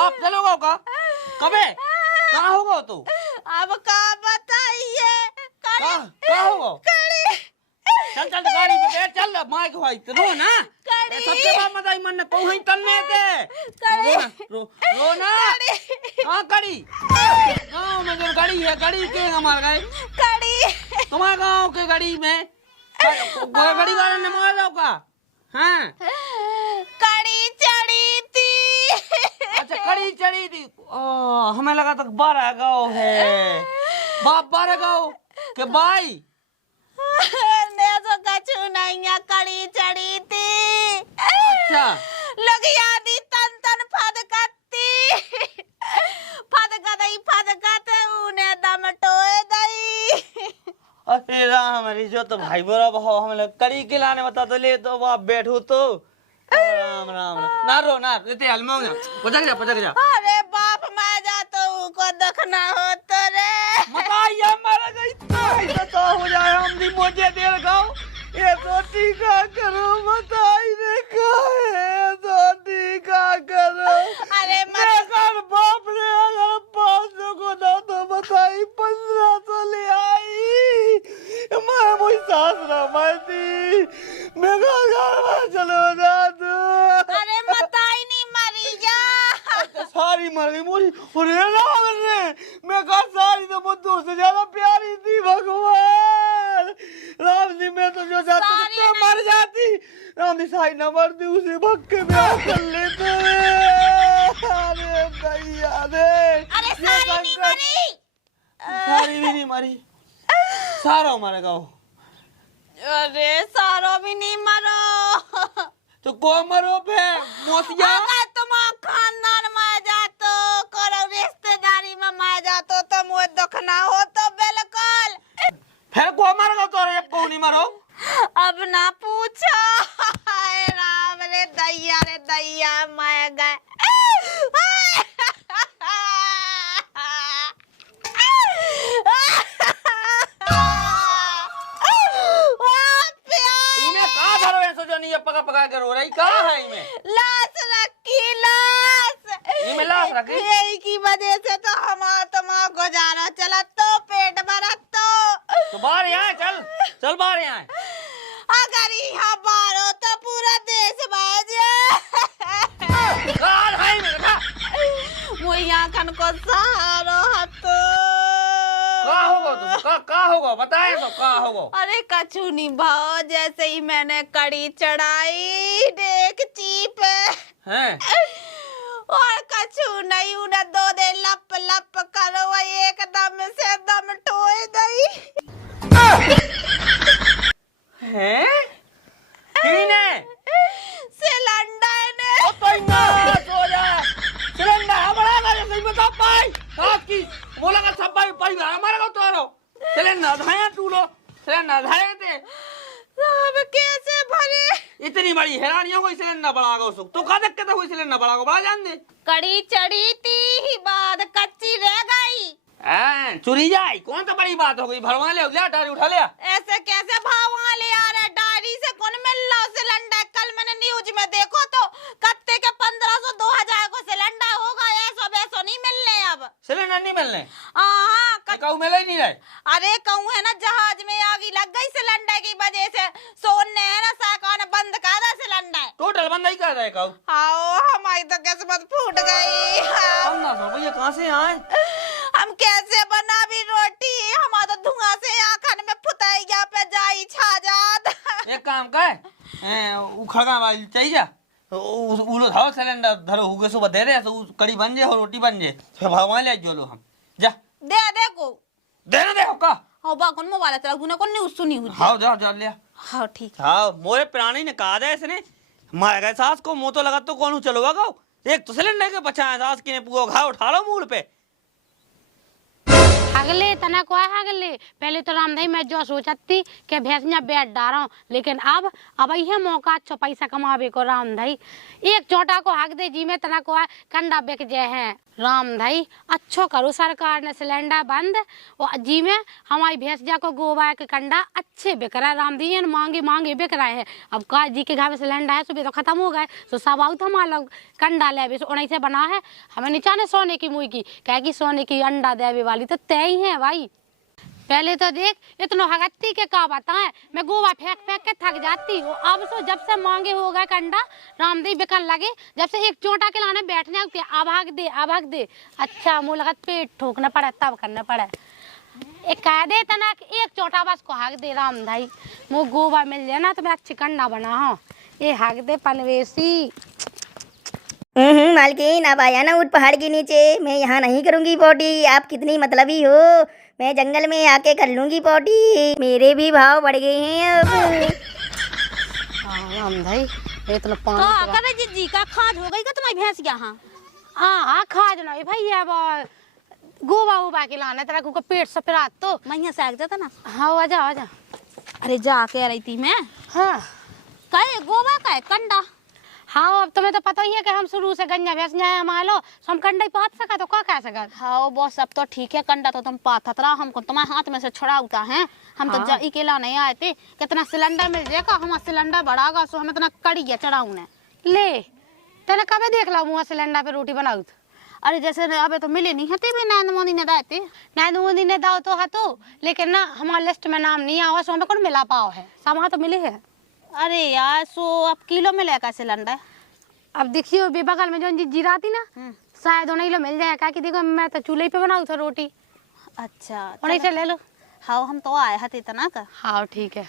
बाप चलोगा का कबे कहाँ होगा तू? अब का बताइए कहाँ होगा? चल चल गाड़ी पे बैठ चल माइक भाई रो ना सबके बाप मत आई मन ने कहूं तन्ने के रो ना कहाँ कड़ी गाँव में जो गाड़ी है गाड़ी के हमारे गए कड़ी तुम्हारे गाँव के गाड़ी में गाड़ी वाले ने मार दो का? हाँ कड़ी चढ़ी थी। अच्छा कड़ी चढ़ी थी। हमें लगा तक 12 गाँव है बाप 12 गाँव के भाई ने तो कछु नहीं है कड़ी चढ़ी थी। अच्छा लोग यादी तन तन फदकत उन्हें दम टोए दई। अरे राम हमारी जो तो भाई बोला भाव हम लोग कड़ी खिलाने बता तो ले तो बाप बैठो तो राम राम राम ना रो ना इतने हलमोग ना पचक जा अरे बाप मैं जाता हूँ को देखना हो तो रे मताइया मर गई तो हो जाए हम भी मुझे देर गाओ ये तो टीका करो मताई ने कहा तो टीका करो। अरे अगर बाप ने अगर 500 को दो तो बताई 1500 ले आई मैं वही सास ना मारती मैं घर में चलो ना तू। अरे मताई नहीं मरी जा सारी मर गई मोरी अरे राम रे मैं कहा सारी तो मुझे से ज्यादा प्यारी थी भगवान राम जी मैं तो जो चाहती तो मर जाती राम जी सारी न मरती उसे भक्के में कर लेते अरे भैया रे अरे सारी नहीं मरी सारी भी नहीं मरी सारा मर गया। अरे सारो भी नहीं मरो तो को मरो फे मोतिया अगर तुम खानदान में जातो करो रिश्तेदारी में मैं जातो तो मुझे दुखना हो तो बिल्कुल फिर को मर गया तो रे को नहीं मरो अब ना पूछो हाय राम रे दैया मैं गए पका पका कर रो रही कहाँ है इमे लाश रखी लाश इमे लाश रखी यही की वजह से तो हमारा तुम्हारा गुजारा चला तो पेट भरा तो बाहर यहाँ चल बाहर यहाँ अगर यहाँ बाहर हो तो पूरा देश बाजे मुझे आखन को सहारो हतो का होगा बताए तो का होगा। अरे कछु नहीं भाव जैसे ही मैंने कड़ी चढ़ाई डेगची पे हैं और कछु नहीं उन्हें 2 दे लप लप करो एकदम से दम टोए गई हैं किने सिलेंडर ने ओ तो इना सो जा सिलेंडर हमारा ना सही बता पाई साथ की बोला का सब पाई हमारा का तोरो सिलेंडर धाया तू लो सिलेंडर धाया थे अब कैसे भरे इतनी बड़ी हैरानी हो गई सिलेंडर बढ़ा गो सुख तो का देख के तो कोई सिलेंडर बढ़ा गो बढ़ा जान दे कड़ी चढ़ी थी ही बाद कच्ची रह गई चुरी जाए कौन तो बड़ी बात हो गई भरवा ले डायरी उठा लिया ऐसे कैसे भाव ले आ रहे डायरी से कौन मिल रहा सिलेंडर कल मैंने न्यूज में देखो तो कत्ते के 1500 2000 को सिलेंडर होगा ऐसा वैसा नहीं मिलने अब सिलेंडर नहीं मिलने हाँ कहूँ मिल ही नहीं रहे। अरे कहूँ है ना जहाज में आगी लग गई सिलेंडर की वजह से सोन ने है ना सरकार ने बंद कर दिया सिलेंडर टोटल बंद ही कर रहे कहूँ आओ हमारी तो किस्मत फूट गई 1500 भैया कहाँ से आए हम कैसे बना भी रोटी हमारा तो धुआं से आखन में फुतैया पे जाई छा जात एक काम कर उखड़गा वाली चाहिए जा उलो धाओ सिलेंडर धरो हुगे सुबह दे रहे तो कड़ी बन जाए और रोटी बन जाए फिर भगवान ले जो लो हम जा दे को देना दे का हो बा कौन मोबाइल चला गुना कौन न्यूज़ सुनी हुई हां जा जा ले हां ठीक हां मोरे प्राणी ने कहा था इसने मार गए सास को मुंह तो लगा तो कौन चलोगा गाओ एक तो सिलेंडर के बचाया सास की ने पूरा घाव उठा लो मूल पे अगले तना को अगले पहले तो रामधाई मैं जो सोचती कि भैंसिया बैठ डारो, लेकिन अब यह मौका अच्छा पैसा कमावे को रामधाई एक चोटा को हक दे जी में तना को कंडा बिक जाए है। रामधाई अच्छो करो सरकार ने सिलेंडर बंद और जी में हमारी भैंसिया को गोवा के कंडा अच्छे बिक रहा है। रामधाई मांगे मांगे बिक रहा है। अब का जी के घर में सिलेंडर है सुबह तो खत्म हो गए तो सब आउ हमारा लोग कंडा ले उन्हीं से बना है। हमें नीचा ने सोने की मुई की कह की सोने की अंडा देवे वाली तो तय ही है भाई। पहले तो देख इतना हगत्ती के का बताएं, मैं गोवा फेंक फेंक के थक जाती हूँ। अब तो जब से मांगे हो गए कंडा रामदेव बिकन लगे, जब से एक चोटा के लाने बैठने आते अब हक दे अच्छा मुँह लगा पेट ठोकना पड़ा तब करना पड़ा। एक कह दे तना एक चोटा बस को हक दे रामधाई मुँह गोवा मिल जाए ना तो मैं अच्छी कंडा बना हो ये हक दे पनवेशी। मालकिन आप आया ना उठ पहाड़ के नीचे, मैं यहाँ नहीं करूँगी पोटी। आप कितनी मतलबी हो, मैं जंगल में आके कर लूँगी पोटी। मेरे भी भाव बढ़ गए हैं अब। रामधाई इतना तो पानी अगर जी का खाद हो गई का तुम्हारी भैंस यहाँ? हाँ खाद नहीं भाई अब गोवा उबा के लाना तेरा को पेट से पिरात तो मैं से आग जाता ना। हाँ आजा। अरे जा कह रही थी मैं हाँ कहे गोवा का है कंडा। हाँ अब तुम्हें तो पता ही है कि हम शुरू से गंजा भैंस न्याय मान लो हम कंडा ही पात सका तो क्या कह सका। हाँ बॉस अब तो ठीक है कंडा तो तुम पाथत रहा हमको तुम्हारे हाथ में से छुड़ाता है। हम तो जाई के ला नहीं आए थे कितना सिलेंडर मिल जाएगा हमारा सिलेंडर बढ़ागा सो हमें इतना कड़ी है चढ़ाऊ ने ले तेने कभी देख लो मुँह सिलेंडर पे रोटी बनाऊ। अरे जैसे अबे तो मिले नहीं हते भी नरेंद्र मोदी ने दाए थे। नरेंद्र मोदी ने दाव तो हाथों लेकिन ना हमारे लिस्ट में नाम नहीं आवा सो हमें कौन मिला पाओ है सामान तो मिले है। अरे यार सो अब किलो मिलेगा सिलेंडर? अब देखियो बगल में जो जीरा थी ना शायद उन्हीं लो मिल जाएगा कि देखो मैं तो चूल्हे पे बनाऊ था रोटी। अच्छा उन्हीं से ले लो। हाँ हम तो आए हते इतना का। हाँ ठीक है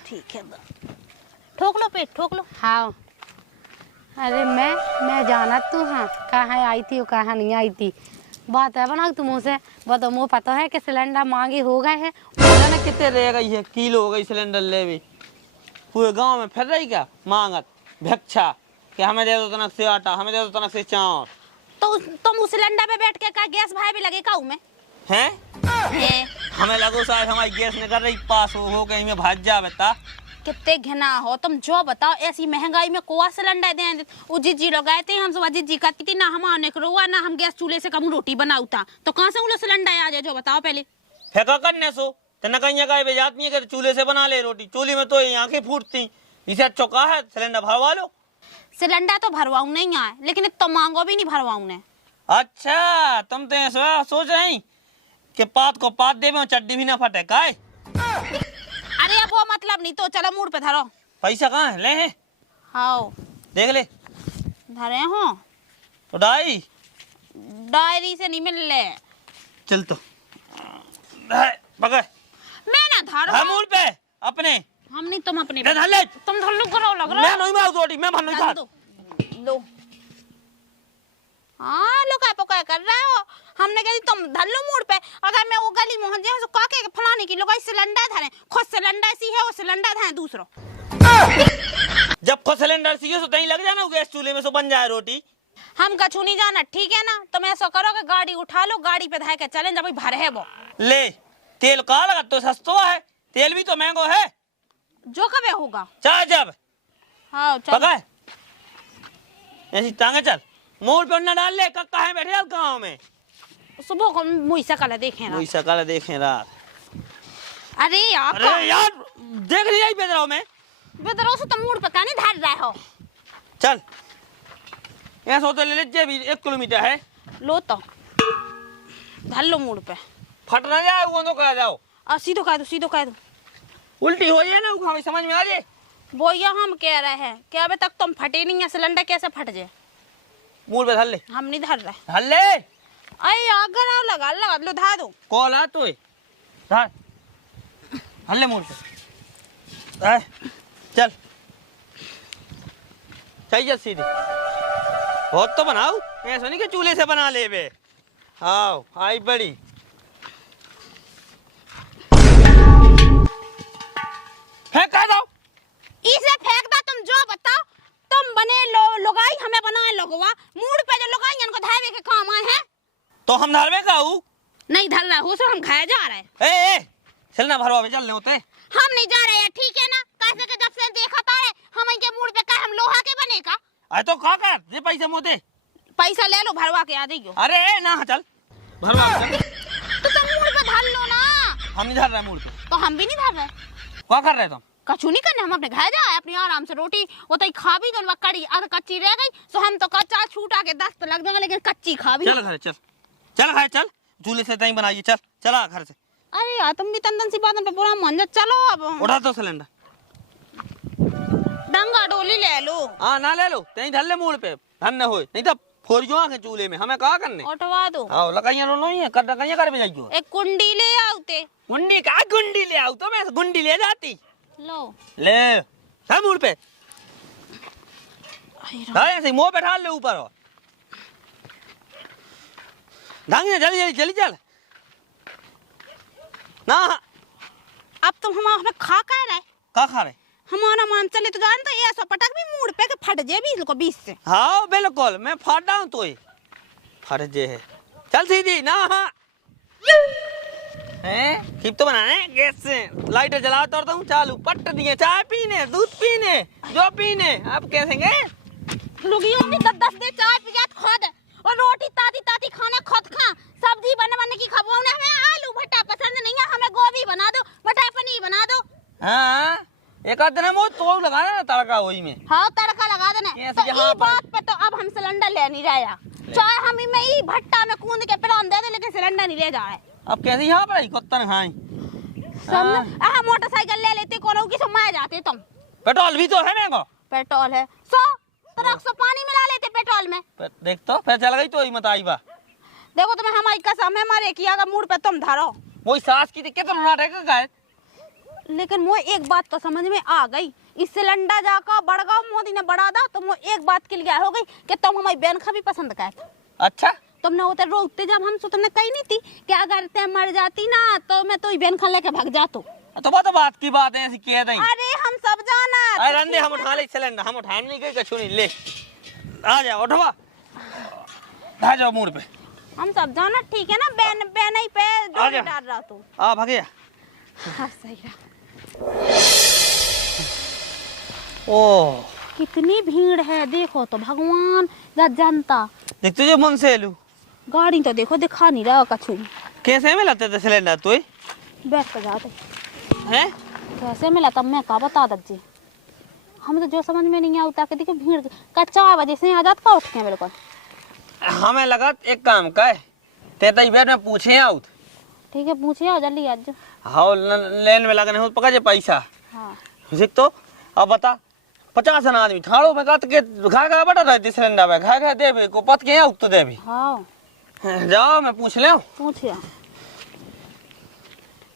ठोक लो पेट ठोक लो। हाँ अरे मैं जाना तू हाँ कहाँ आई थी और कहाँ नहीं आई थी बात है बनाओ तुम मुँह से वो मुँह पता है कि सिलेंडर मांगे हो गए हैं। कितने रह गई है किलो हो गई सिलेंडर ले भी पूरे गांव में फिर रही क्या मांगत भिक्षा कि हमें दे दो तनक से आटा हमें दे दो तनक से चावल। तो तुम उस सिलेंडर पे बैठ के का गैस भाई भी लगे काऊ में हैं हमें लगो शायद हमारी गैस निकल रही पास हो कहीं में भाज जा बेटा। कितने घना हो तुम जो बताओ ऐसी महंगाई में कोआ सिलेंडर दे वो जिज्जी लगाए थे हम सब जिज्जी कहती थी ना हम आने करो ना हम गैस चूल्हे से कभी रोटी बनाऊ था तो कहाँ से वो सिलेंडर आ जाए जो बताओ पहले। फेंका करने सो तो कहीं का भेजाती है कि चूल्हे से बना ले रोटी चूल्हे में तो आंखें फूटती इसे चौका है सिलेंडर भरवा लो। सिलेंडर तो भरवाऊ नहीं आए लेकिन तो मांगो भी नहीं भरवाऊ ने। अच्छा तुम तो सोच रही कि पात को पात दे चड्डी भी ना फटे काय। अरे अब वो मतलब नहीं तो चलो मूड पे धरो। पैसा कहाँ है ले हैं हाँ देख ले धरे हो तो डायरी से नहीं मिल ले चल तो पकड़ मैं ना धरो मूड पे अपने हम नहीं तुम अपने धर ले तुम धल्लू करो लग रहा मैं नहीं मार रोटी मैं भर नहीं खा दो हाँ लुका पका कर रहे हो हमने कहा तुम धल्लू मूड पे अगर मैं वो गली मोहन जाए तो काके फलाने की लोग सिलेंडर धरे खुद सिलेंडर सी है वो सिलेंडर धरे दूसरो जब खुद सिलेंडर सी है तो कहीं लग जाना गैस चूल्हे में सो बन जाए रोटी। हम कछु नहीं जाना ठीक है ना तुम ऐसा करो कि गाड़ी उठा लो गाड़ी पे धाय के चलें जब भर है वो ले तेल कहाँ लगा तो सस्ता है तेल भी तो महंगो है जो कभी होगा चाहे जब हाँ चल ऐसी टांगे चल मोड़ पे न डाल ले कक्का है बैठे गाँव में सुबह को मुई सकल देखें मुई सकल देखें रात। अरे यार देख लिया ही बेदराव में बेदराव से तुम मूड पे का नहीं धार रहे हो। चल यहाँ सोते ले लीजिए भी 1 किलोमीटर है लो तो धर लो मूड पे फट ना जाए वो तो कह जाओ सीधो कह दो उल्टी हो जाए ना हमें समझ में आ जाए वो ये हम कह रहे हैं कि अबे तक तुम फटे नहीं है सिलेंडर कैसे फट जाए मूड पे धर ले हम नहीं धर रहे धर ले अरे अगर आओ लगा लो धा दो कॉल आ तो धर धर ले मूड पे चल चाहिए सीधी बहुत तो बनाओ ऐसा नहीं कि चूल्हे से बना ले बे। आओ आई बड़ी फेंक दो इसे फेंक दो तुम जो बताओ तुम बने लुगाई हमें बनाए लगवा मूड पे जो लुगाई इनको धावे के काम आए हैं तो हम धरवे का नहीं धर रहा हो, सो हम खाए जा रहे हैं। ए सिलेंडर भरवा चल रहे होते। हम नहीं जा रहे हैं, ठीक है ना? कैसे के जब से देखा था हम इनके मूड पे का हम लोहा के बने का। अरे तो का कर दे पैसे मोते, पैसा ले लो, भरवा के आ जाइयो। अरे ना चल भरवा चल। तो तुम मूड पे धर लो ना। हम नहीं धर रहे मूड पे। तो हम भी नहीं धर रहे। क्या कर रहे तुम? कछु नहीं करना, हम अपने घर जाए अपनी आराम से रोटी वो खा भी गन, कड़ी अगर कच्ची रह गई तो हम तो कच्चा छूटा के 10 लग जाएंगे, लेकिन कच्ची खा भी। चल घर चल, चल घर चल, चूल्हे से तई बनाइए, चल चला घर से। अरे यार तुम भी तंदन सी बातों पे पूरा मन जा। चलो अब उठा तो सिलेंडर, डंगा डोली ले लो। हाँ ना ले लो, तई धर ले मूड पे, धन्य हो नहीं तो फोड़ जो आके चूल्हे में। हमें कहा करने उठवा दो। हाँ लगाइया नहीं है, कर लगाइया कर भेजाइयो। एक कुंडी ले आउते। गुंडी का गुंडी ले आओ तो मैं गुंडी ले जाती। लो ले धर मूड पे, धर ऐसे मुंह पे ढाल ले ऊपर और ढंग जल्दी जल्दी जल्दी चल ना। अब तुम हमें खा कर रहे का खा रहे? हमारा मान चले तो जान तो ऐसा पटक भी मूड पे के फट जे भी इसको 20 से। हाँ बिल्कुल, मैं फट डाऊं तो ही फट जे है। चल सीधी ना। हाँ हैं खीप तो बनाने गैस से, लाइटर जला तोड़ता हूँ चालू, पट दिए चाय पीने दूध पीने जो पीने। अब कैसे लुगियों में 10 दे चाय पी जात खुद, और रोटी ताती ताती खाने खुद खा। सब्जी बनने की खबरों ने हमें आलू भट्टा पसंद नहीं है, हमें गोभी बना दो, मटर पनीर बना दो। हाँ एक आध दिन वो तो लगाना ना तड़का वही में। हाँ तड़का लगा देना। कैसे तो यहाँ ई बात पे तो अब हम सिलेंडर ले नहीं रहे, चाहे हम ही में ई भट्टा में कूद के पिलान दे दे, लेकिन सिलेंडर नहीं ले जा रहे। अब कैसे यहाँ पर कुत्ता खाई सब मोटरसाइकिल ले लेते, कोनो की सुमा जाते तुम। पेट्रोल भी तो है मेरे को। पेट्रोल है 100 ट्रक से पानी मिला लेते पेट्रोल में। देख तो फिर चल गई तो ही मत आई बा। देखो तुम्हें हमारी कसम है, हमारे किया का मूड पे तुम धरो। वही सास की कितना नाटक का है। लेकिन वो एक बात तो समझ में आ गई, इस सिलेंडर जाकर बढ़गांव मोदी ने बढ़ा दा, तो वो एक बात के लिए हो गई कि तुम हमारी बहन का भी पसंद कर। अच्छा तुमने उधर रोकते जब हम तुमने कही नहीं थी कि अगर ते मर जाती ना तो मैं तो ही बहन खा लेके भाग जातो। तो बात की बात है ऐसी कह दई। अरे हम सब जाना। अरे रंदे हम उठा ले सिलेंडर, हम उठा नहीं गए कछु नहीं। ले आ जा उठवा, आ जाओ मूड पे। हम सब जाना, ठीक है ना? बहन बहन ही पे डोरी डाल रहा तू। आ भागे। हाँ सही है। ओ कितनी भीड़ है देखो तो, भगवान या जनता। देख तुझे मन से लू गाड़ी तो देखो दिखा नहीं रहा कछु। कैसे में लाते थे सिलेंडर तू? बैठ कर जाते हैं कैसे मिला तब मैं का बता दीजिए। हम तो जो समझ में नहीं आता कि देखो भीड़ का 4 बजे से आ जात का उठ के बिल्कुल। हमें लगा एक काम का है, ते तई बैठ में पूछे आउत। ठीक है पूछिए आओ जल्दी आज। हाँ लेन में लगने हो पका जे पैसा। हाँ देख तो अब बता 50 आदमी ठाड़ो में काट के घा बटा रहती सिलेंडर में घा दे भी को पत के आउत तो दे भी। हाँ जाओ मैं पूछ ले। पूछिए।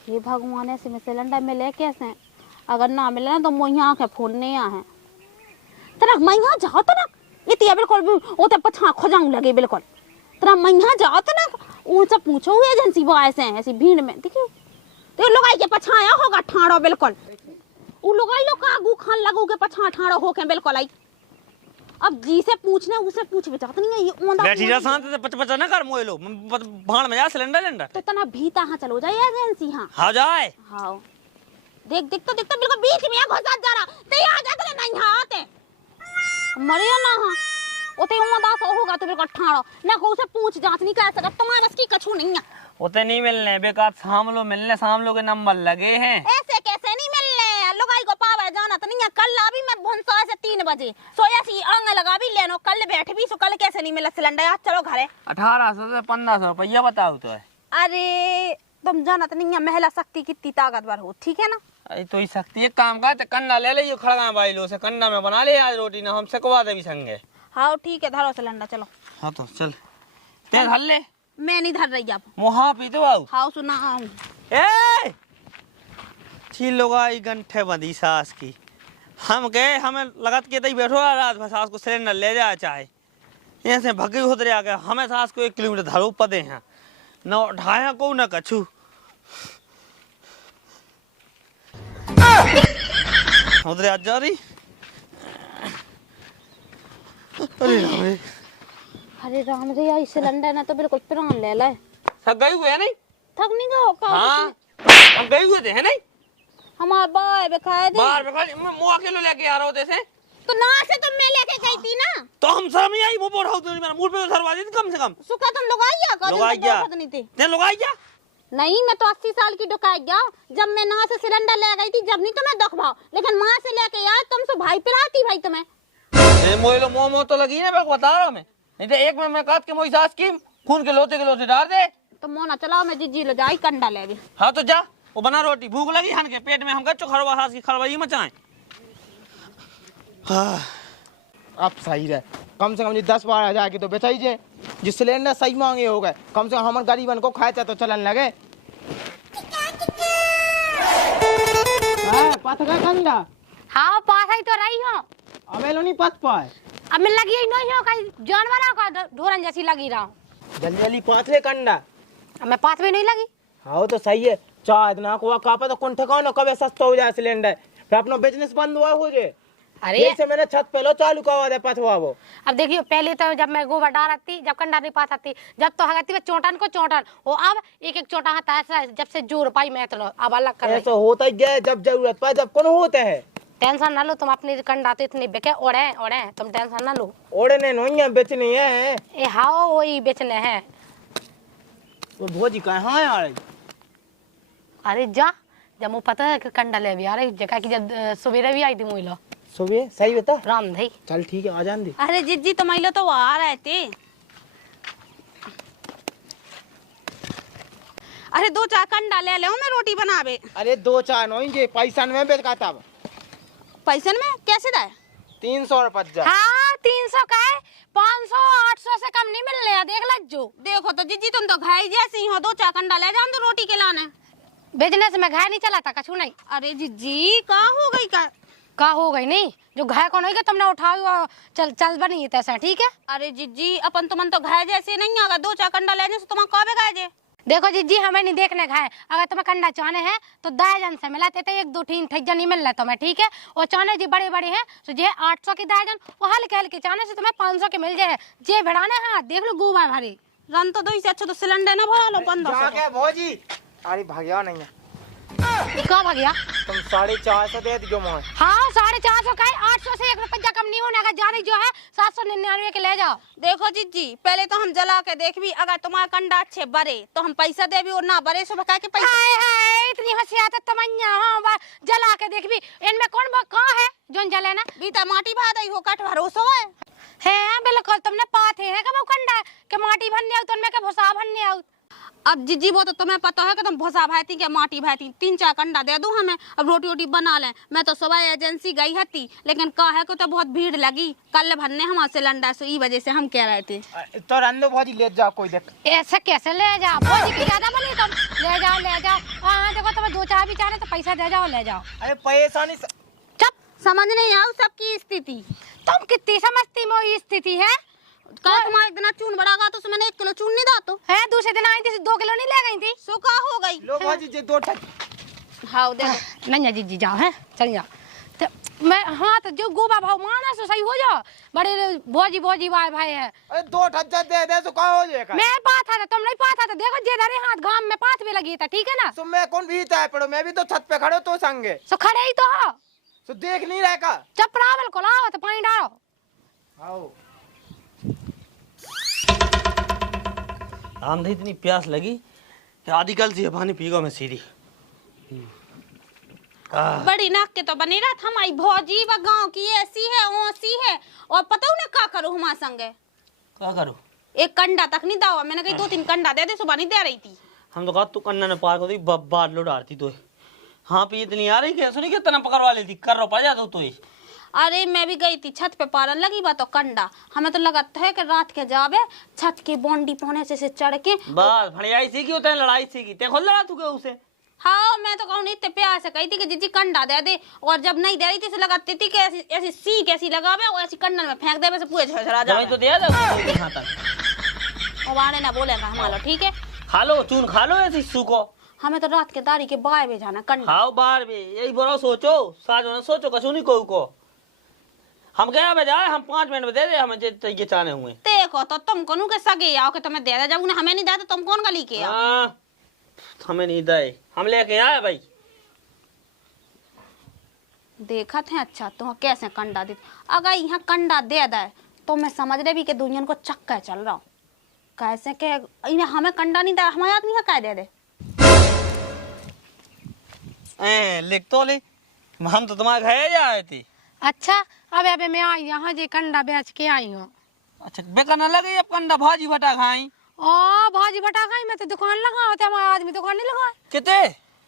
ये भगवान ऐसे में सिलेंडर में ले कैसे, अगर ना मिले ना तो मोहिया आंखें फूलने हैं। तेरा मैया जाओ तो ना इतिया बिल्कुल वो तो पछा खोजाऊं लगे बिल्कुल। तेरा मैया जाओ तो ना उनसे पूछो एजेंसी वो ऐसी भीड़ में देखिए तो लोग के पछाया होगा ठाड़ो बिल्कुल। उ लोग आगू खान लगो के पछा ठाड़ो होके बिल्कुल आई। अब जी से पूछने उसे पूछ बेचा नहीं है ये ओंदा बैठी जा शांत से पच ना कर मोए लो भाड़ में जा सिलेंडर लेंडर तो तना भीता हां चलो जाए एजेंसी। हां हाँ जाए। हाँ देख तो बिल्कुल बीच में घुसा जा रहा ते आ जाते नहीं आते मरियो ना। हाँ ओते ओंदा सो होगा तो बिल्कुल ठाड़ो ना को उसे पूछ जांच नहीं कर सकता, तुम्हारे बस की कछु नहीं है। उते नहीं मिलने बेकार सामलो मिलने सामलो के नंबर लगे हैं। ऐसे कैसे नहीं मिलने, लुगाई को पावे जाना तो नहीं है। कल अभी मैं भुनसा से 3 बजे सोया सी आंग लगा भी लेनो, कल बैठ भी सो कल कैसे नहीं मिला सिलेंडर। आज चलो घरे 1800 से 1500 रुपया बताओ तो है। अरे तुम जाना तो नहीं है महिला शक्ति कितनी ताकतवर हो, ठीक है ना? अरे तो ही सकती एक काम का तो कंडा ले लियो खड़गा बाई लो से कंडा में बना ले आज रोटी ना हम सकवा दे भी संगे। हाँ ठीक है धरो सिलेंडर चलो। हाँ तो चल ते धर ले। मैं नहीं धर रही अब। मुहा पी तो आओ। हाँ सुना ए छील लोगा ई गंठे बंदी सास की। हम गए हमें लगत के तई बैठो रात भर सास को सिलेंडर ले जा चाहे ऐसे भगी होत रहा के हमें सास को 1 किलोमीटर धरो पदे हैं न उठाया को न कछु। उधर आज जा रही। अरे राम रे यार सिलेंडर ना तो बिल्कुल प्राण ले ले। थक गए हुए है नहीं? थक नहीं गए हो का? हाँ हम गए हुए थे है नहीं? हमारे बाय बेखाए दे। बाहर मैं अकेले लेके आ रहा हूँ जैसे। तो ना से तुम मैं लेके गई थी ना। तो हम शर्म ही आई, मुंह पर उठाओ, मेरा मुंह पे तो सरवा दी कम से कम। सुखा तुम लगाइया का? लगाइया नहीं थी ने लगाई क्या? नहीं, मैं तो 80 साल की डुकाई गया जब मैं ना से सिलेंडर ले गई थी, जब नहीं तुम्हें दुख भाव, लेकिन माँ से लेके यार तुम से भाई पिलाती भाई तुम्हें। ये मोइलो मोमो तो लगी है, मैं बता रहा हूँ नहीं तो एक में मैं काट के मोई सास की खून के लोते डाल दे। तो मोना चलाओ, मैं जीजी ले जाई कंडा ले भी। हाँ तो जा वो बना रोटी, भूख लगी हन के पेट में हम कच्चो खड़वा सास की खड़वाई मचाएं। हाँ अब सही रहे, कम से कम 10-12 हज़ार की तो बेचाई जे, जिस सिलेंडर सही मांगे हो गए, कम से कम हमारे गरीबन को खाए तो चलन लगे। पथ का कंडा हाँ पास ही तो रही हो। अमेलो नहीं पथ पाए, अब मैं लगी ही नहीं हो, कहीं जानवर का ढोरन जैसी लगी रहा हूँ। जल्दी जल्दी पाथ ले कंडा। अब मैं पास भी नहीं लगी। हाँ तो सही है, चाह इतना को कापा तो कौन ठेकाओ ना कब सस्ता हो जाए सिलेंडर, फिर अपना बिजनेस बंद हुआ हो जाए। अरे से मैंने छत पे लो चालू करवा दे पथवा वो। अब देखियो, पहले तो जब मैं गोबर डालती, जब कंडा नहीं पास आती, जब तो हगती मैं चोटन को चोटन वो, अब एक एक चोटा हाथ ऐसा जब से जोर पाई मैं तो अब अलग कर ऐसा होता ही गया, जब जरूरत पाए जब कौन होता है। टेंशन ना लो तुम, अपनी कंडा तो इतनी बेके ओढ़े ओढ़े, तुम टेंशन ना लो। ओढ़े ने नोइया बेचनी है। ए हाँ वही बेचने हैं। वो भोजी कहाँ है यार? अरे जा, जब मुझे पता है कि कंडा ले भी आ रही जगह की, जब सवेरे भी आई थी मोइलो सुबह सही बता। राम भाई। चल ठीक है आ जान दे। अरे जीजी तुम्हारे तो वो आ रहे थे। अरे 2-4 कंडा ले ले, मैं रोटी बनावे। अरे 2-4 नोइंगे पैसा में बेच का तब पैसे में कैसे दाए? 300 रुपया। हाँ 300 का है, 500 800 से कम नहीं मिल रहा, देख लग जो। देखो तो जीजी तुम तो घाई जैसी हो, 2-4 कंडा ले जाओ तो रोटी के लाने। बिजनेस में घाय नहीं चला था कछु नहीं। अरे जीजी कहाँ हो गई का हो गई नहीं, जो घाय कौन होगी तुमने उठाओ, चल चल बनी तैसा ठीक है। अरे जीजी अपन तुमन तो घाय जैसे नहीं, अगर 2-4 कंडा लेने से तुम्हें कब घाय जे। देखो जीजी हमें नहीं देखने घाय, अगर तुम्हें कंडा चाहने हैं तो दायजन से मिलाते थे, 1-2-3 ठेजन नहीं मिल रहा तुम्हें ठीक है। और चाहने जी बड़े बड़े हैं तो जे 800 की दायजन, वो हल्के हल्के चाहने से तुम्हें 500 के मिल जाए। जे भिड़ाने हाँ देख लो गोवा भरी रन तो दो से अच्छा तो सिलेंडर ना भरा लो 1500। क्या भोजी? अरे भगया नहीं है, का भैया तुम 450 दे दो मोए। हाँ 450 का है, 800 से 1 रुपया कम नहीं होने का, जाने जो है 799 के ले जाओ। देखो जीजी पहले तो हम जला के देख भी, अगर तुम्हारा कंडा अच्छे बरे तो हम पैसा दे भी, और ना बरे सो बका के पैसा। हाय हाय इतनी हंसियात तमन्या, हाँ जला के देख भी, इनमें कौन कहाँ है जोन जले ना? बीता माटी भाई हो कट भरोसा है बिल्कुल तुमने पाते है कब कंडा के माटी भरने आउ, तुमने के भुसा भरने आउ। अब जीजी वो तो तुम्हें पता है कि तुम भोसा भाईती क्या माटी भाईती, 3-4 कंडा दे दो हमें, अब रोटी वोटी बना लें। मैं तो सुबह एजेंसी गई हती, लेकिन कहा है कि तो बहुत भीड़ लगी कल भरने हमारे सिलेंडर से, ई वजह से हम कह रहे थे। तो रंदो भोजी ले जाओ कोई देख। ऐसा कैसे ले जाओ, भौजी की ज्यादा बोली तुम, ले जाओ। हाँ देखो तुम्हें 2-4 भी चाहे तो पैसा दे जाओ, ले जाओ। अरे पैसा नहीं चुप, समझ नहीं आओ सबकी स्थिति। तुम कितनी समझती मोई स्थिति है? कल तुम्हारे इतना चून बढ़ागा तो मैंने 1 किलो चून नहीं दा तो है, दूसरे दिन आई थी 2 किलो नहीं ले गई थी। सो का हो गई लो भोजी जे 2 ठक। हाँ देखो नहीं जीजी जाओ है, चल जाओ तो मैं। हाँ तो जो गोबा भाव माना सो सही हो जाओ, बड़े भौजी भाई है। अरे 2 ठक दे दे तो का हो जाएगा। मैं पाथा था, तुम नहीं पाथा था, देखो जे धरे हाथ घाम में पाथ भी लगी था ठीक है ना। तो मैं कौन भीता है पड़ो, मैं भी तो छत पे खड़ो तो संगे। सो खड़े ही तो हो, तो देख नहीं रहा का। चपरावल को लाओ तो पानी डालो। आओ आंधी इतनी प्यास लगी कि आधी कल से पानी पीगो मैं सीधी। बड़ी नाक के तो बनी रहा हमारी भौजी व गाँव की ऐसी है ओसी है, और पता उन्हें क्या करो हमारे संगे। क्या करूं? 1 कंडा तक नहीं दावा, मैंने कही 2-3 कंडा दे दे, सुबह नहीं दे रही थी। हम तो कहा तू कन्ना ने पार को दी बार लो डालती तो। हाँ पी इतनी आ रही क्या सुनी कि तना पकड़वा लेती, कर रो पड़ जाता तो। अरे मैं भी गई थी छत पे, पारन लगी बा तो कंडा, हमें तो लगता है कि रात के जावे छत की बोंडी पौने से चढ़ के बस भड़ियाई सीखी होते हैं, लड़ाई सीखी ते खुद लड़ा तू उसे। हाँ मैं तो कहूँ इतने प्यार से कही थी कि जीजी कंडा दे दे, और जब नहीं दे रही थी लगाती थी कि ऐसी ऐसी सीख ऐसी लगावे और ऐसी कंडल में फेंक दे, वैसे पूरे झरझरा जावे। तो दिया था और आने ना बोलेगा हमारा ठीक है। खा लो चून खा लो ऐसी सूखो। हमें तो रात के दारी के बाय में जाना कंडा। खाओ बाहर भी यही बोलो, सोचो साजो ना सोचो कछु नहीं को हम गया बजाय हम 5 मिनट में दे दे, हमें ये चाहने हुए। देखो तो तुम कौन के सगे आओ के तुम्हें दे दे, जब उन्हें हमें नहीं दिया तो तुम कौन गली के आओ? हाँ, हमें नहीं दे, हम लेके आए भाई। देखा थे अच्छा तो कैसे कंडा दे, अगर यहाँ कंडा दे दे तो मैं समझ रही भी कि दुनिया को चक्कर चल रहा हूँ। कैसे के इन्हें हमें कंडा नहीं दे, हमारे आदमी कह दे दे। लिख तो ले, हम तो तुम्हारे घर जा आए थे। अच्छा अब अबे मैं आई यहाँ जे कंडा बेच के आई हूँ। अच्छा बेकार न लगे अब कंडा भाजी भटा खाई। ओ भाजी बटा खाई, मैं तो दुकान लगा होते, हमारा आदमी दुकान नहीं लगा कितने?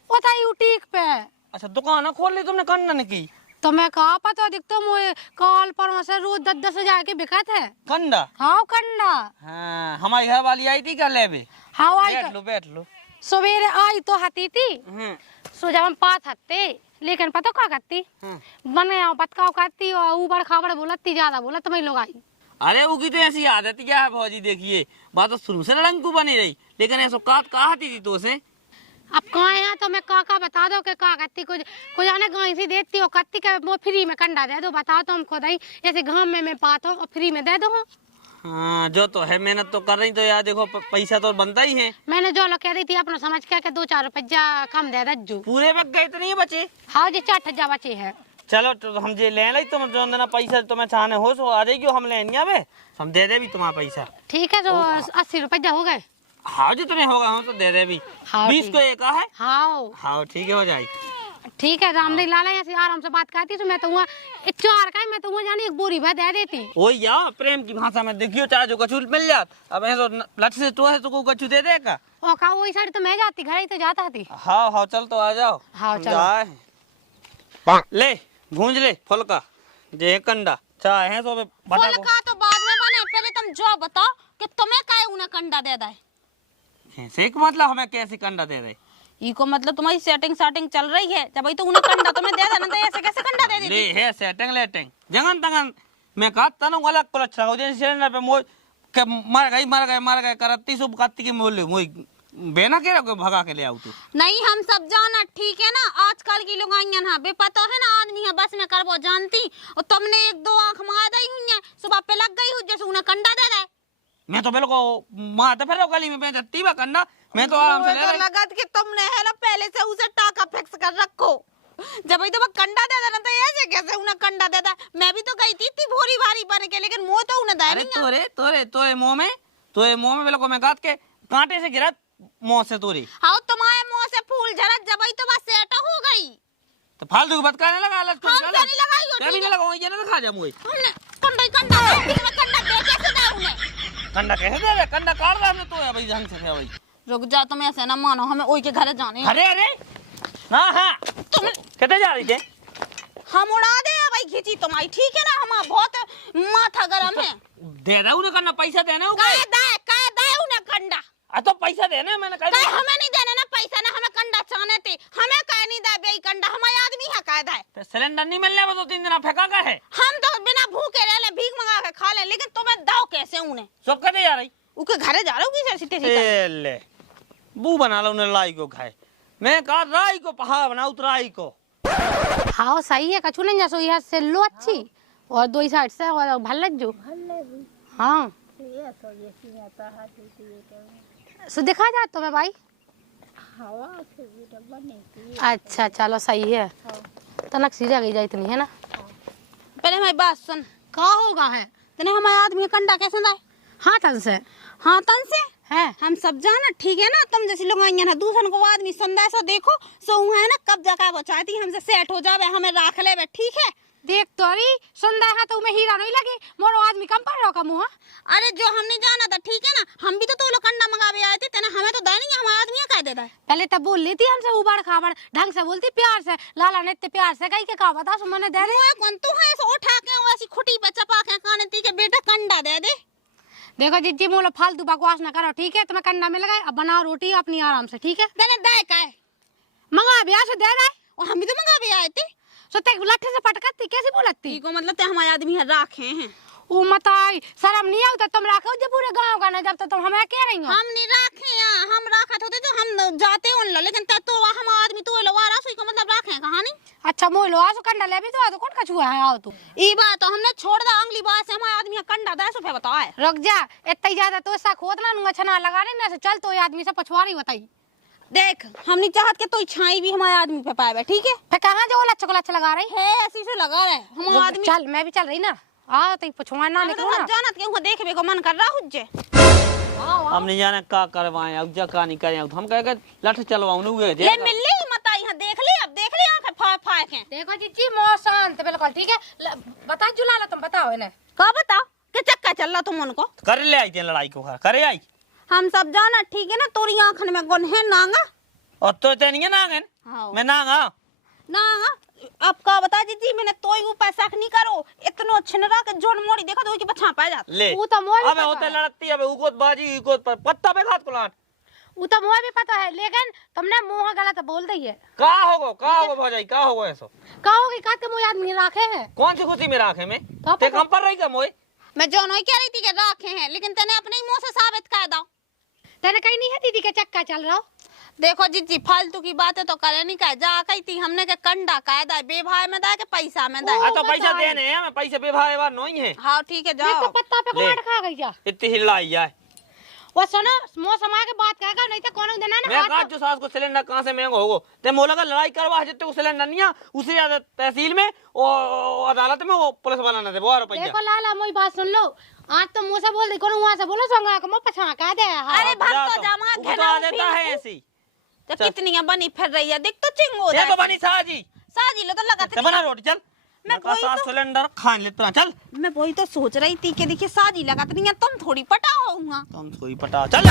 वो था यूटीक पे। अच्छा दुकान खोल ली तुमने, कंडा ने की? तो मैं कहा पता दिख तो मुझे कॉल पर से रोज 10-10 हजार के बिकत है कंडा। हाँ कंडा। हाँ हमारी घर वाली आई थी क्या लेबे? हाँ आई बैठ लो। सवेरे आई तो हती थी, सो जब हम पास हते, लेकिन पता क्या करती बने पतकाव करती और ऊपर खाबड़ बोलती, ज्यादा बोला तो मैं लोग आई। अरे वो की तो ऐसी आदत क्या है भौजी, देखिए बात तो शुरू से लड़ंकू बनी रही, लेकिन ऐसा काट कहती थी तो से। अब कहाँ है तो मैं का बता दो कि का करती, कुछ आने गाय से देती हो करती के वो फ्री में कंडा दे दो, बताओ तो हम खुद ही ऐसे गाँव में मैं पाता हूँ और फ्री में दे दो। हाँ जो तो है, मेहनत तो कर रही तो यार देखो पैसा तो बनता ही है। मैंने जो लोग कह रही थी अपना समझ के 2-4 रुपया कम दे दो। पूरे बच गए तो नहीं बचे? हाँ जी 4 हजार बचे है। चलो तो हम जे ले ली, तुम जो देना पैसा तुम्हें चाहने हो सो आ जाएगी, हम लेंगे अबे, हम दे दे भी तुम्हारा पैसा। ठीक है, तो 80 रुपया हो गए। हाँ जितने होगा हम तो दे दे भी। हाँ, 20 को एक है। हाँ हाँ ठीक है हो जाएगी। ठीक है, रामदेव लाला ऐसे आराम से बात करती तो मैं तो वहाँ 4 का मैं तो वहाँ जानी 1 बोरी भर दे देती। वही यार प्रेम की भाषा में देखियो, चाहे जो कछू मिल जात, अब ऐसा लठ से तो है तो को कछू दे देगा। और का वही साइड तो मैं जाती, घर ही तो जाता थी। हाँ हाँ चल तो आ जाओ। हाँ चलो। ले भूंज ले फुलका जे कंडा चाहे है तो बता को। का तो बाद में बने, पहले तुम जो बताओ कि तुम्हें काहे उन्हें कंडा दे दे। ऐसे का मतलब हमें कैसे कंडा दे रहे? इको मतलब तुम्हारी सेटिंग चल रही है, जब तो उन्हें कंडा तुम्हें दे देना, तो ऐसे कैसे कंडा दे देती? ले है सेटिंग लेटिंग जगन तगन मैं कहा तनु अलग क्लच लगाओ, जैसे सिलेंडर पे मोय के मर गए करती सब कत्ती के मोल मोय बेना के रखो भगा के ले आऊ तू। नहीं हम सब जाना, ठीक है ना, आजकल की लोग आई ना बे पता है ना, आदमी है बस में करबो जानती, और तुमने 1-2 आंख मार दी हुई है, सुबह पे लग गई हूँ जैसे उन्हें कंडा दे दे। मैं तो बिल्कुल मारते फिर गली में बेचती बा कंडा, मैं तो आराम से ले रही। लगा कि तुमने है ना पहले से उसे टाका फिक्स कर रखो, जब ही तो वो कंडा दे देना तो ऐसे कैसे उन्हें कंडा देता। मैं भी तो गई थी भोरी भारी बन के, लेकिन मुंह तो उन्हें दे नहीं। तोरे मुंह में बिल्कुल मैं काट के कांटे से गिरा मुंह से तोरी। हाँ तुम्हारे मुंह से फूल झरा, जब ही तो बस सेट हो गई। तो फालतू की बात करने लगा, अलग हम से नहीं लगाई हो, कभी नहीं लगाऊंगी, ये ना खा जा मुझे। हमने कंडा दे कैसे दे उन्हें? कंडा कैसे दे रहे? कंडा काट रहा हमने तो है भाई, ढंग से है भाई। रुक जा, तुम ऐसे ना मानो, हमें ओई के घर जाने। अरे हाँ हाँ तुम कितने जा रही थे? हम उड़ा दे भाई खींची तुम्हारी, ठीक है ना, हमारा बहुत माथा गरम है। दे रहा हूँ करना, पैसा देना कह दे उन्हें कंडा। तो पैसा देना मैंने कहा। हमें नहीं देना ना पैसा, ना हमें कंडा चाहने थे, हमें कह नहीं दे बे कंडा, हमारे आदमी है कह दे। तो सिलेंडर नहीं मिलने में 2-3 दिन फेंका का है। हम तो बिना भूखे रह ले, भीख मंगा के खा ले, लेकिन तुम्हें दाव कैसे उन्हें? सब कदे जा रही? उनके घरे जा रहा हूँ किसी सीटे ले बू बना लो उन्हें, लाई को खाए। मैं कहा राई को पहाड़ बना उतराई को। हाँ सही है, कछु नहीं जैसो यह से लो अच्छी और 2 साइड से और भल जो। हाँ सो दिखा जा तो मैं भाई। अच्छा चलो सही है, तनक सीधा गई जाए इतनी है ना। पहले हमारी बात सुन, कहा होगा है तने हमारे आदमी कंडा कैसे दाए? हाँ तन से है, हम सब जाना, ठीक है ना, तुम जैसे लोग आई ना दूसरे को आदमी संदेशा देखो सो है ना, कब जगह वो चाहती हमसे सेट हो जावे, हमें राख ले, ठीक है? देख तो अरे सुंदर है तो मैं हीरा नहीं लगे, मोरो आदमी कम पर रहो का मुँह। अरे जो हम नहीं जाना था, ठीक है ना, हम भी तो लोग कंडा मंगावे आए थे, तेना हमें तो दे नहीं, हमारा आदमी कह देता है। पहले तब बोल लेती हमसे उबाड़ खाबड़, ढंग से बोलती प्यार से, लाला ने इतने प्यार से कही के कहा बता सो मैंने दे दे। कौन तू है ऐसे उठा के ऐसी खुटी पे चपा के काने ती के बेटा कंडा दे दे। देखो जिज्जी मोलो फालतू बकवास ना करो, ठीक है? तुम्हें कंडा मिल गया, अब बनाओ रोटी अपनी आराम से, ठीक है? तेने दे का है मंगा ब्याह से दे रहे, और हम भी तो मंगावे आए थे। सो ते लट्ठे से पटकती कैसी बोलती? को मतलब ते हमारे आदमी है राखे हैं। ओ मत आई, शर्म नहीं आता तुम राखो जब पूरे गांव का ना, जब तो तुम हमें कह रही हो। हम नहीं राखे हैं, हम राखत होते तो हम जाते उन लो, लेकिन ते तो हम आदमी तो लो वारा सो को मतलब राखे हैं कहानी। अच्छा मोह लो आसो कंडा ले भी तो आ तो कौन कछुआ है आओ तू ई बात तो हमने छोड़ दा अगली बार से हमारे आदमी कंडा 10 रुपए बताए। रुक जा इतना ज्यादा तो ऐसा खोदना नुंगा छना लगा रही ना से चल तो ये आदमी से पछवारी बताई देख हम नहीं चाहत के तो छाई भी हमारे आदमी पे पाए ठीक है। फिर कहाँ जो लच्छा लगा रही है ऐसी से लगा रहे हमारे आदमी। चल मैं भी चल रही ना आ तो पछवार ना निकलो ना जानत के हुआ देखबे को मन कर रहा हुज्जे। हम नहीं जाने का करवाए अब जा का नहीं करे हम कह के लठ चलवाऊं नुगे ले मिलले ही मत आई हां देख ले आंखें फाड़ के। देखो जीजी मो शांत बिल्कुल ठीक है बता जुला लो तुम बताओ इन्हें का बताओ के चक्का चल रहा तुम उनको कर ले आई थे लड़ाई को करे आई हम सब जाना ठीक है ना तोरी आंखन में गुन है नांगा और तो नहीं है नांगन मैं नांगा नांगा अब का बता जीजी मैंने तोई ऊपर शक नहीं करो इतनो छिनरा के जोन मोड़ी देखो तो की पछा पा जात ले वो तो मोह अबे होते लड़ती अबे उको बाजी उको पत्ता पे खात कुलाट वो तो मोह भी पता है लेकिन तुमने मुंह गलत बोल दी है का होगो भौजाई का होगो ऐसो कहोगे का के मोह आदमी राखे है कौन सी खुशी में राखे में का ते कम पर रही का मोय मैं जोनो ही कह रही थी कि राखे हैं लेकिन तने अपने ही मुंह से साबित कर दो। तेरे कहीं नहीं है दीदी के चक्का चल रहा देखो जीजी फालतू की बातें तो करे नहीं कह जा कही थी हमने के कंडा कायदा बेभाई में दा के पैसा में दा। हां तो पैसा देने हैं मैं पैसे बेभाए बार नहीं है। हां ठीक है जाओ तो पत्ता पे काट खा गई जा इतनी हिलाई जाए वो सुनो मौसम आके बात कहेगा नहीं तो कौन देना ना मैं काट जो सास को सिलेंडर कहां से महंगा होगो ते मोला का लड़ाई करवा जितने को सिलेंडर नहीं है उसे ज्यादा तहसील में और अदालत में वो पुलिस वाला ना दे वो रुपया। देखो लाला मोई बात सुन लो आज तो मुंह से बोल दे कौन वहां से बोलो संगा को मैं पछा का दे। अरे भक्त तो जमा उठा देता है ऐसी तो कितनी बनी फिर रही है देख तो चिंगो ये तो बनी साजी साजी लो तो लगा ते बना रोटी चल मैं का सास सिलेंडर खान लेता चल मैं वही तो सोच रही थी कि देखिए साजी लगा नहीं है तुम थोड़ी पटा होऊंगा तुम सोई पटा चल